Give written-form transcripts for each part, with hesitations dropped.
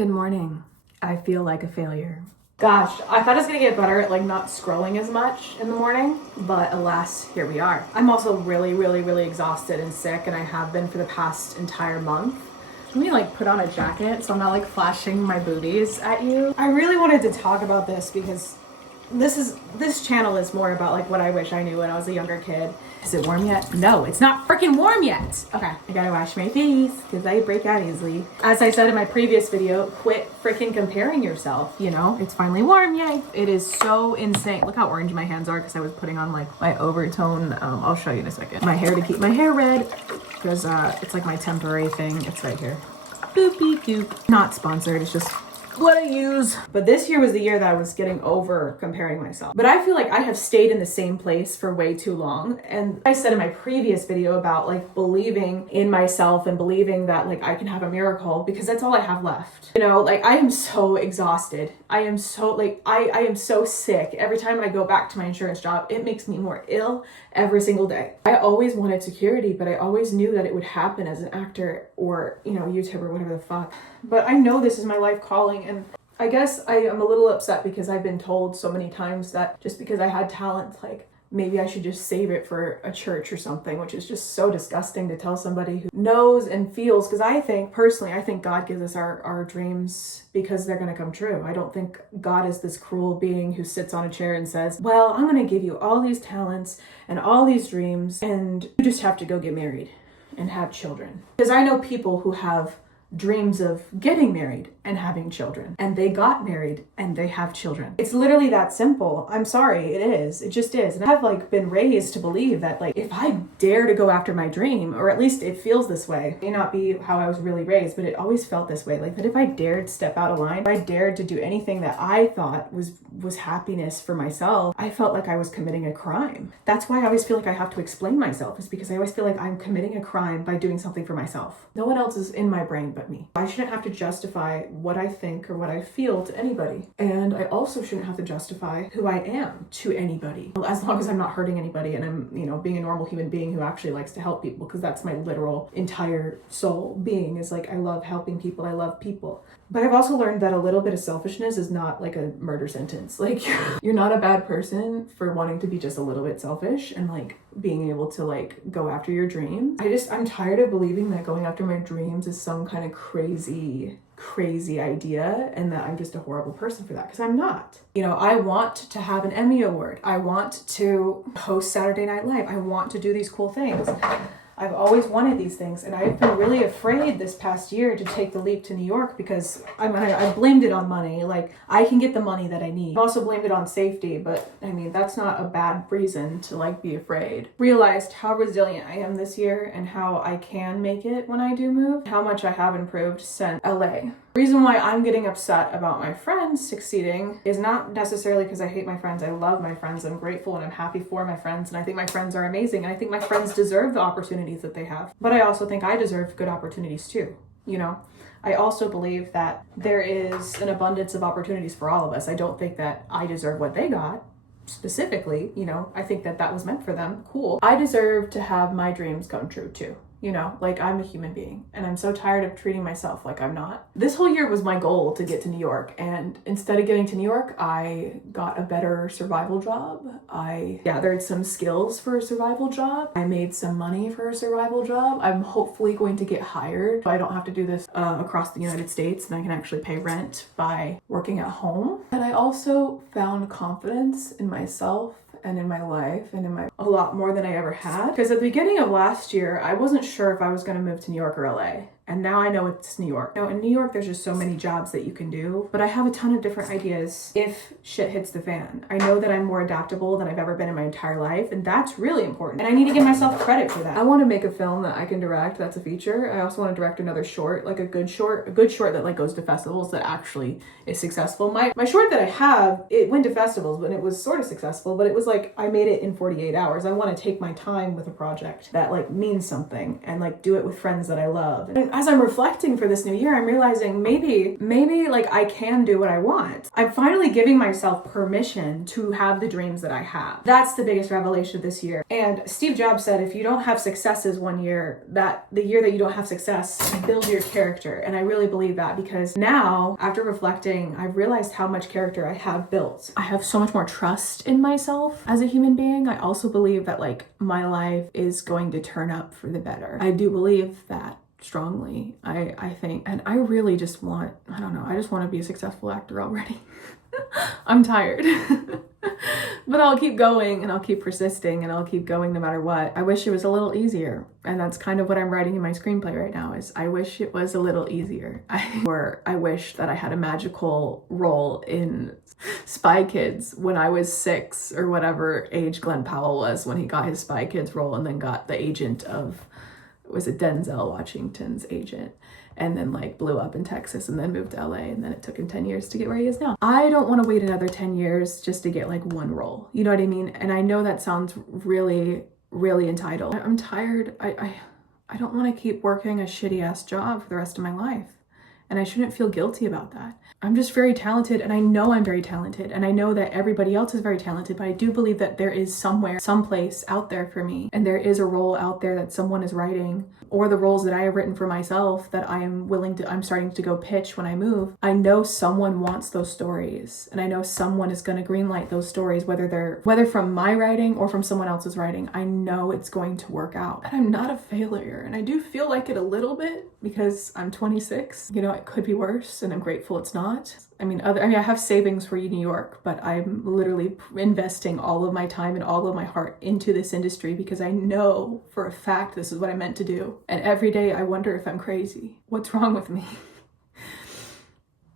Good morning. I feel like a failure. Gosh, I thought I was gonna get better at like not scrolling as much in the morning, but alas, here we are. I'm also really exhausted and sick, and I have been for the past entire month. Let me like put on a jacket so I'm not like flashing my booties at you. I really wanted to talk about this because this channel is more about like what I wish I knew when I was a younger kid. Is it warm yet? No, it's not freaking warm yet. Okay, I gotta wash my face because I break out easily. As I said in my previous video, quit freaking comparing yourself. You know, it's finally warm, yay. It is so insane. Look how orange my hands are because I was putting on like my overtone. I'll show you in a second. My hair to keep my hair red because it's like my temporary thing. It's right here. Boopy doop. Not sponsored, it's just what I use. But this year was the year that I was getting over comparing myself. But I feel like I have stayed in the same place for way too long. And I said in my previous video about like believing in myself and believing that like I can have a miracle because that's all I have left. You know, like I am so exhausted. I am so like, I am so sick. Every time I go back to my insurance job, it makes me more ill every single day. I always wanted security, but I always knew that it would happen as an actor or, you know, YouTuber, whatever the fuck. But I know this is my life calling, and I guess I am a little upset because I've been told so many times that just because I had talent, like maybe I should just save it for a church or something, which is just so disgusting to tell somebody who knows and feels. Because I think God gives us our dreams because they're going to come true. I don't think God is this cruel being who sits on a chair and says, well, I'm going to give you all these talents and all these dreams and you just have to go get married and have children. Because I know people who have dreams of getting married and having children, and they got married and they have children. It's literally that simple. I'm sorry, it is. It just is. And I've like been raised to believe that like if I dare to go after my dream, or at least it feels this way, it may not be how I was really raised, but it always felt this way, like that if I dared step out of line, if I dared to do anything that I thought was happiness for myself, I felt like I was committing a crime. That's why I always feel like I have to explain myself, is because I always feel like I'm committing a crime by doing something for myself. No one else is in my brain but me. I shouldn't have to justify what I think or what I feel to anybody. And I also shouldn't have to justify who I am to anybody. As long as I'm not hurting anybody and I'm, you know, being a normal human being who actually likes to help people, because that's my literal entire soul being, is like I love helping people, I love people. But I've also learned that a little bit of selfishness is not like a murder sentence. Like you're not a bad person for wanting to be just a little bit selfish and like being able to like go after your dreams. I'm tired of believing that going after my dreams is some kind of crazy idea and that I'm just a horrible person for that, because I'm not. You know, I want to have an Emmy Award. I want to host Saturday Night Live. I want to do these cool things. I've always wanted these things, and I've been really afraid this past year to take the leap to New York because I blamed it on money. Like, I can get the money that I need. I've also blamed it on safety, but I mean, that's not a bad reason to like be afraid. Realized how resilient I am this year and how I can make it when I do move, how much I have improved since LA. Reason why I'm getting upset about my friends succeeding is not necessarily because I hate my friends. I love my friends. I'm grateful and I'm happy for my friends, and I think my friends are amazing, and I think my friends deserve the opportunities that they have. But I also think I deserve good opportunities too, you know? I also believe that there is an abundance of opportunities for all of us. I don't think that I deserve what they got specifically, you know? I think that that was meant for them. Cool. I deserve to have my dreams come true too. You know, like I'm a human being and I'm so tired of treating myself like I'm not. This whole year was my goal to get to New York, and instead of getting to New York, I got a better survival job. I gathered some skills for a survival job. I made some money for a survival job. I'm hopefully going to get hired so I don't have to do this across the United States, and I can actually pay rent by working at home. And I also found confidence in myself and in my life and a lot more than I ever had. Because at the beginning of last year, I wasn't sure if I was going to move to New York or LA. And now I know it's New York. Now in New York, there's just so many jobs that you can do, but I have a ton of different ideas if shit hits the fan. I know that I'm more adaptable than I've ever been in my entire life, and that's really important. And I need to give myself credit for that. I want to make a film that I can direct that's a feature. I also want to direct another short, like a good short that like goes to festivals that actually is successful. My short that I have, it went to festivals, but it was sort of successful, but it was like I made it in 48 hours. I want to take my time with a project that like means something and like do it with friends that I love. And as I'm reflecting for this new year, I'm realizing maybe like I can do what I want. I'm finally giving myself permission to have the dreams that I have. That's the biggest revelation of this year. And Steve Jobs said, if you don't have successes one year, that the year that you don't have success, build your character. And I really believe that, because now, after reflecting, I've realized how much character I have built. I have so much more trust in myself as a human being. I also believe that like my life is going to turn up for the better. I do believe that strongly. I think, and I really just want, I don't know, I just want to be a successful actor already. I'm tired. But I'll keep going and I'll keep persisting and I'll keep going no matter what. I wish it was a little easier. And that's kind of what I'm writing in my screenplay right now, is I wish it was a little easier. Or I wish that I had a magical role in Spy Kids when I was 6 or whatever age Glenn Powell was when he got his Spy Kids role and then got the agent of, was it Denzel Washington's agent? And then like blew up in Texas and then moved to LA, and then it took him 10 years to get where he is now. I don't want to wait another 10 years just to get like one role. You know what I mean? And I know that sounds really, really entitled. I'm tired. I don't want to keep working a shitty ass job for the rest of my life. And I shouldn't feel guilty about that. I'm just very talented, and I know I'm very talented, and I know that everybody else is very talented, but I do believe that there is somewhere, someplace out there for me, and there is a role out there that someone is writing, or the roles that I have written for myself that I'm starting to go pitch when I move. I know someone wants those stories, and I know someone is going to greenlight those stories, whether from my writing or from someone else's writing. I know it's going to work out, and I'm not a failure, and I do feel like it a little bit because I'm 26. You know, it could be worse, and I'm grateful it's not. I mean, I have savings for New York, but I'm literally investing all of my time and all of my heart into this industry because I know for a fact this is what I meant to do. And every day I wonder if I'm crazy. What's wrong with me?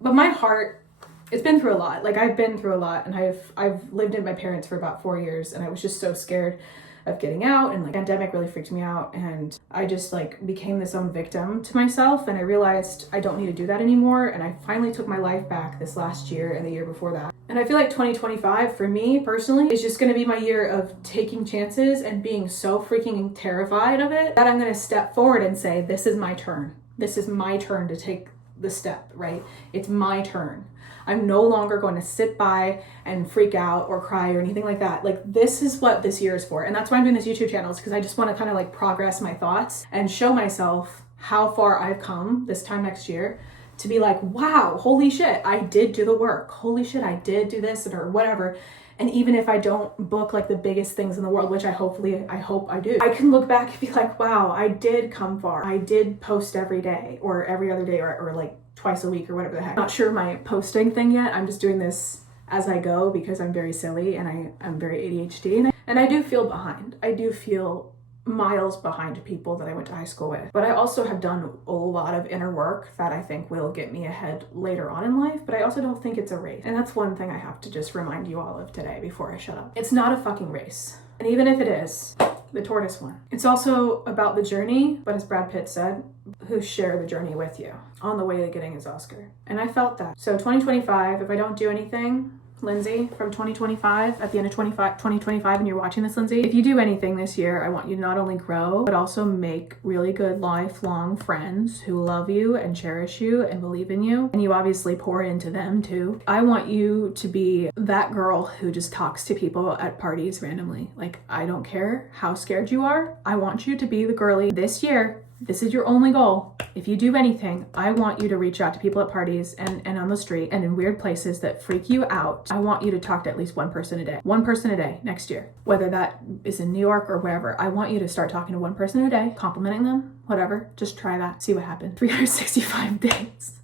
But my heart, it's been through a lot. Like, I've been through a lot, and I've lived in my parents for about 4 years, and I was just so scared of getting out, and like pandemic really freaked me out, and I just like became this own victim to myself, and I realized I don't need to do that anymore, and I finally took my life back this last year and the year before that. And I feel like 2025 for me personally is just going to be my year of taking chances and being so freaking terrified of it that I'm going to step forward and say, this is my turn. This is my turn to take the step, right? It's my turn. I'm no longer going to sit by and freak out or cry or anything like that. Like, this is what this year is for. And that's why I'm doing this YouTube channel, is because I just want to kind of like progress my thoughts and show myself how far I've come this time next year, to be like, wow, holy shit, I did do the work. Holy shit, I did do this or whatever. And even if I don't book like the biggest things in the world, which I hope I do, I can look back and be like, wow, I did come far. I did post every day or every other day or like twice a week or whatever the heck. Not sure my posting thing yet. I'm just doing this as I go because I'm very silly and I'm very ADHD, and I do feel behind. I do feel miles behind people that I went to high school with. But I also have done a lot of inner work that I think will get me ahead later on in life, but I also don't think it's a race. And that's one thing I have to just remind you all of today before I shut up. It's not a fucking race. And even if it is, the tortoise won. It's also about the journey, but as Brad Pitt said, who share the journey with you on the way to getting his Oscar. And I felt that. So 2025, if I don't do anything, Lindsay, from 2025, at the end of 2025, and you're watching this, Lindsay, if you do anything this year, I want you to not only grow, but also make really good lifelong friends who love you and cherish you and believe in you. And you obviously pour into them too. I want you to be that girl who just talks to people at parties randomly. Like, I don't care how scared you are. I want you to be the girly this year. This is your only goal. If you do anything, I want you to reach out to people at parties and on the street and in weird places that freak you out. I want you to talk to at least one person a day. One person a day next year. Whether that is in New York or wherever, I want you to start talking to one person a day, complimenting them, whatever. Just try that. See what happens. 365 days.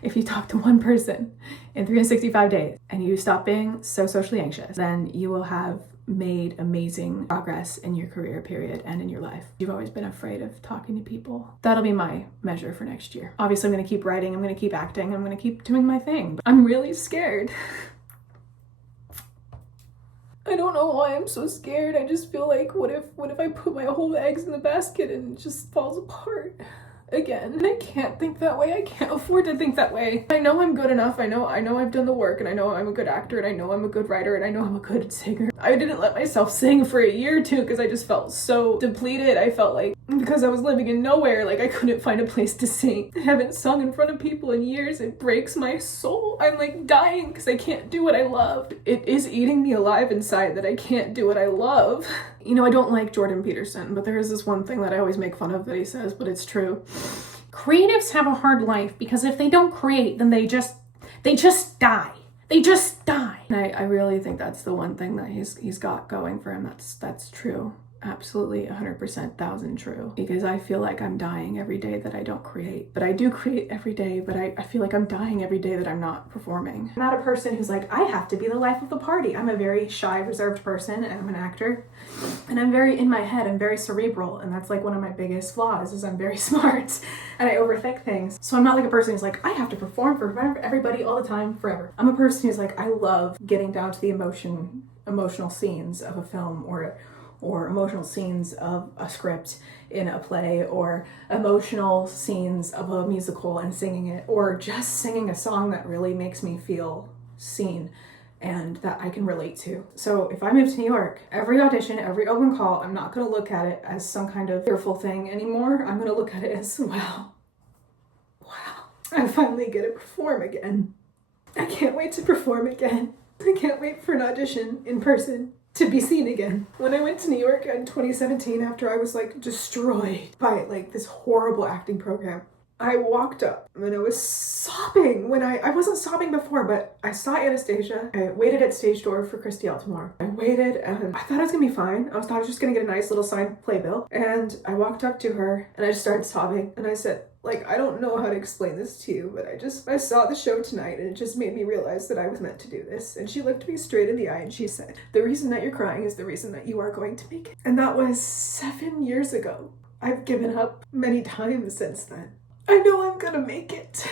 If you talk to one person in 365 days and you stop being so socially anxious, then you will have made amazing progress in your career, period, and in your life. You've always been afraid of talking to people. That'll be my measure for next year. Obviously, I'm going to keep writing, I'm going to keep acting, I'm going to keep doing my thing. But I'm really scared. I don't know why I'm so scared. I just feel like, what if I put my whole eggs in the basket and it just falls apart? again. And I can't think that way. I can't afford to think that way. I know I'm good enough. I know I've done the work, and I know I'm a good actor, and I know I'm a good writer, and I know I'm a good singer. I didn't let myself sing for a year or two because I just felt so depleted. I felt like because I was living in nowhere, like I couldn't find a place to sing. I haven't sung in front of people in years. It breaks my soul. I'm like dying because I can't do what I love. It is eating me alive inside that I can't do what I love. You know, I don't like Jordan Peterson, but there is this one thing that I always make fun of that he says, but it's true. Creatives have a hard life because if they don't create, then they just die. They just die. And I really think that's the one thing that he's got going for him. That's true. Absolutely 100% 1000 true, because I feel like I'm dying every day that I don't create. But I do create every day, but I feel like I'm dying every day that I'm not performing. I'm not a person who's like, I have to be the life of the party. I'm a very shy, reserved person, and I'm an actor. And I'm very in my head, I'm very cerebral, and that's like one of my biggest flaws is I'm very smart and I overthink things. So I'm not like a person who's like, I have to perform for everybody all the time forever. I'm a person who's like, I love getting down to the emotional scenes of a film or emotional scenes of a script in a play, or emotional scenes of a musical and singing it, or just singing a song that really makes me feel seen and that I can relate to. So if I move to New York, every audition, every open call, I'm not gonna look at it as some kind of fearful thing anymore. I'm gonna look at it as, wow, I finally get to perform again. I can't wait to perform again. I can't wait for an audition in person to be seen again. When I went to New York in 2017, after I was like destroyed by like this horrible acting program, I walked up and I was sobbing when I wasn't sobbing before, but I saw Anastasia. I waited at stage door for Christy Altamore. I waited and I thought I was gonna be fine. I thought I was just gonna get a nice little signed playbill. And I walked up to her and I just started sobbing and I said, like, I don't know how to explain this to you, but I saw the show tonight and it just made me realize that I was meant to do this. And she looked me straight in the eye and she said, the reason that you're crying is the reason that you are going to make it. And that was 7 years ago. I've given up many times since then. I know I'm gonna make it,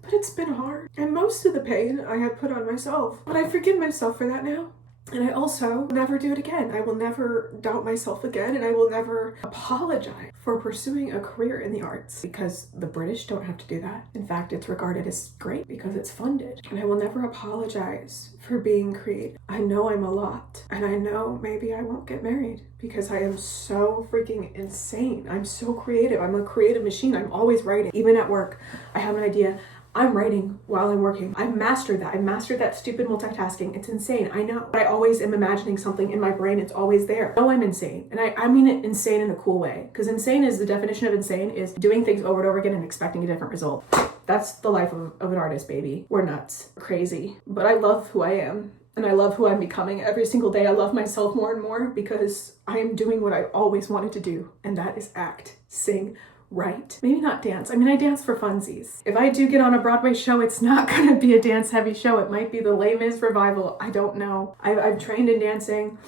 but it's been hard. And most of the pain I had put on myself, but I forgive myself for that now. And I also never do it again. I will never doubt myself again, and I will never apologize for pursuing a career in the arts, because the British don't have to do that. In fact, it's regarded as great because it's funded. And I will never apologize for being creative. I know I'm a lot, and I know maybe I won't get married because I am so freaking insane. I'm so creative. I'm a creative machine. I'm always writing. Even at work, I have an idea. I'm writing while I'm working. I've mastered that. I've mastered that stupid multitasking. It's insane, I know. But I always am imagining something in my brain. It's always there. I know I'm insane. And I mean it insane in a cool way. Because insane is, the definition of insane is doing things over and over again and expecting a different result. That's the life of an artist, baby. We're nuts. We're crazy. But I love who I am. And I love who I'm becoming every single day. I love myself more and more because I am doing what I always wanted to do. And that is act, sing, write. Maybe not dance. I mean, I dance for funsies. If I do get on a Broadway show, it's not going to be a dance-heavy show. It might be the Les Mis revival. I don't know. I've trained in dancing,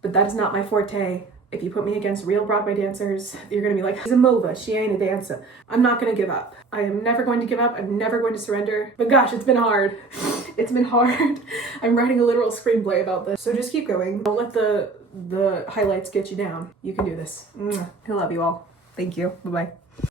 but that is not my forte. If you put me against real Broadway dancers, you're going to be like, she's a mova. She ain't a dancer. I'm not going to give up. I am never going to give up. I'm never going to surrender. But gosh, it's been hard. It's been hard. I'm writing a literal screenplay about this. So just keep going. Don't let the highlights get you down. You can do this. I love you all. Thank you. Bye-bye.